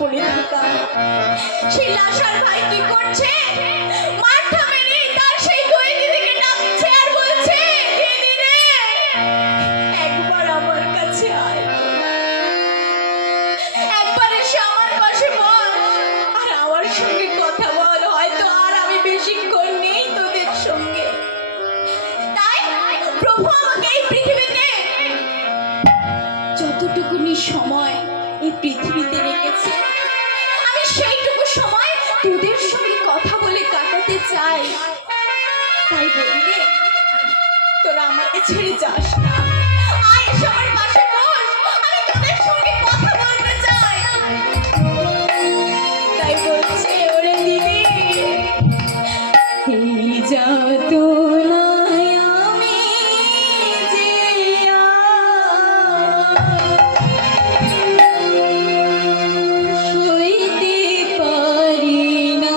পড়ে থাকা সেই লাশার ভাই কি করছে? মাথা মেরে তার সেই দিদিকে ডাকছে আর বলছে, দিদি রে একবার আমার কাছে আয়, একবার এসে আমার পাশে বল আর আমার সঙ্গে কথা বল, হয়তো আর আমি বেশিক্ষণ নেই তোদের সঙ্গে। তাই প্রভু আমাকে এই পৃথিবীতে যতটুকুনি সময় এই পৃথিবীতে রেখেছে আমি সেইটুকু সময় তোদের সঙ্গে কথা বলে কাটাতে চাই। তাই বলি রে, তোরা আমাকে ছেড়ে যাস না, আয় এসে আমার পাশে বস, আমি তোদের সঙ্গে কথা বলতে চাই। তাই বলছে, ওরে দিদি এই যাতনায় আমি যে সইতে পারি না,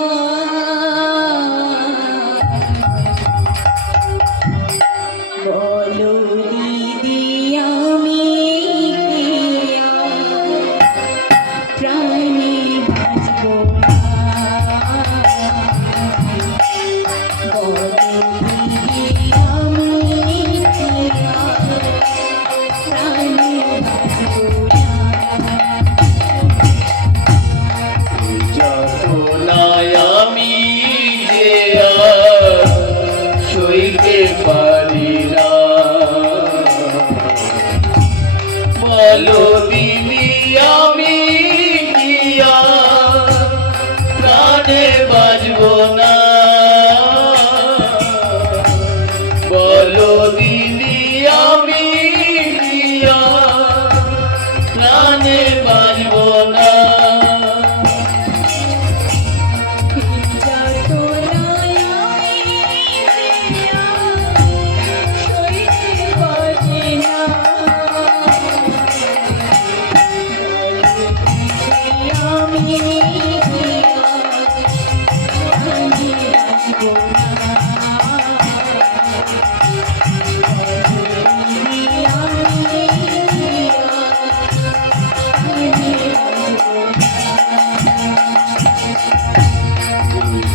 বলো দিদি আমি প্রাণে বাঁচব না, বলো দিদি আমি প্রাণে বাঁচব না। যাতনায় আমি যে সইতে পারি না, বলো দিদি আমি প্রাণে বাঁচব না, বলো দিদি আমি প্রাণে বাঁচব না।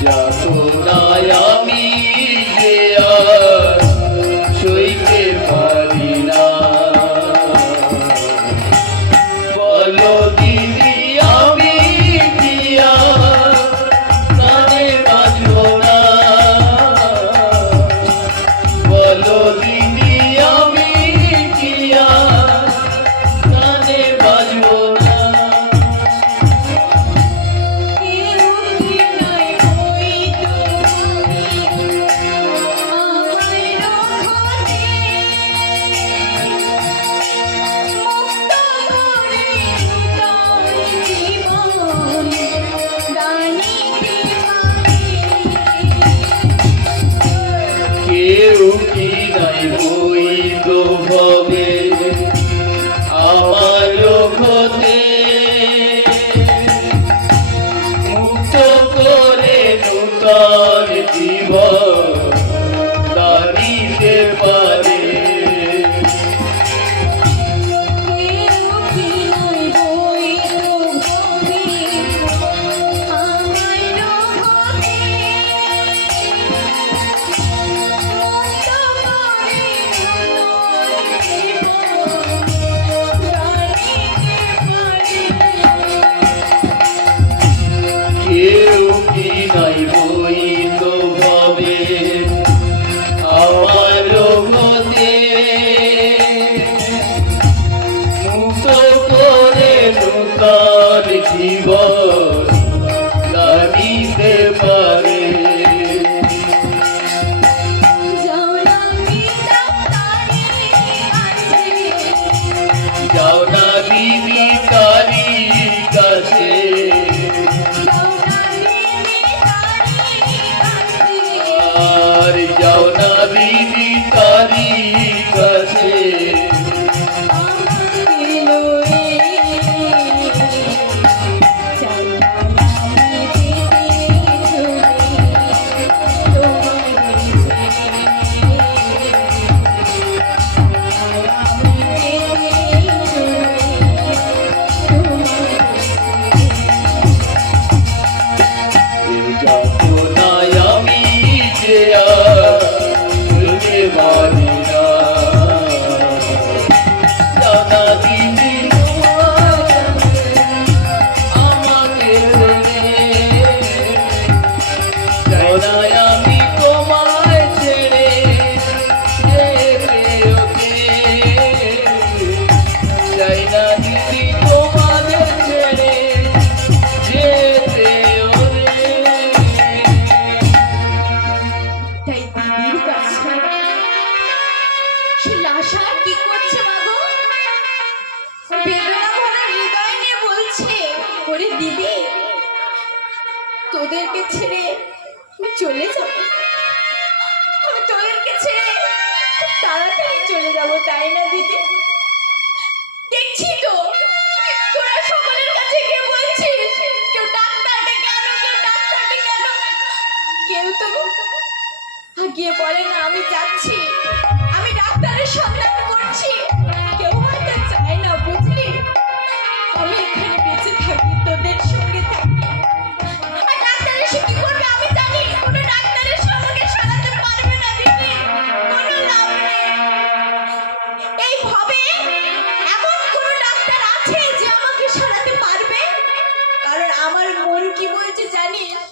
যাতনায় আমি যে সইতে পারি না, বলো দিদি আমি প্রাণে বাঁচব না, বলো দিদি আমি প্রাণে বাঁচব না। কেউ কি নাই বৈধ ভবে আমার হতে বেদনা ভরা হৃদয় নিয়ে বলছে, ওরে দিদি, তোদেরকে ছেড়ে আমি চলে যাব, আমি তোদেরকে ছেড়ে খুব তাড়াতাড়ি চলে যাব, তাই না দিদি? দেখছি তো তোরা সকলের কাছে গিয়ে বলছিস, কেউ ডাক্তার ডেকে আনো, কেউ ডাক্তার ডেকে আনো, কেউ তো গিয়ে বলে না আমি যাচ্ছি, আমি ডাক্তারের সন্ধান করছি। কেউ হয়তো চায় না, বুঝলি, আমি এখানে বেঁচে থাকি, তোদের সঙ্গে থাকি। আর ডাক্তার এসে কি করবে আমি জানি, কোনো ডাক্তার এসে আমাকে সারাতে পারবে না দিদি, কোনো লাভ নেই। এই ভাবে এমন কোন ডাক্তার আছে যে আমাকে সারাতে পারবে? কারণ আমার মন কি বলছে জানিস?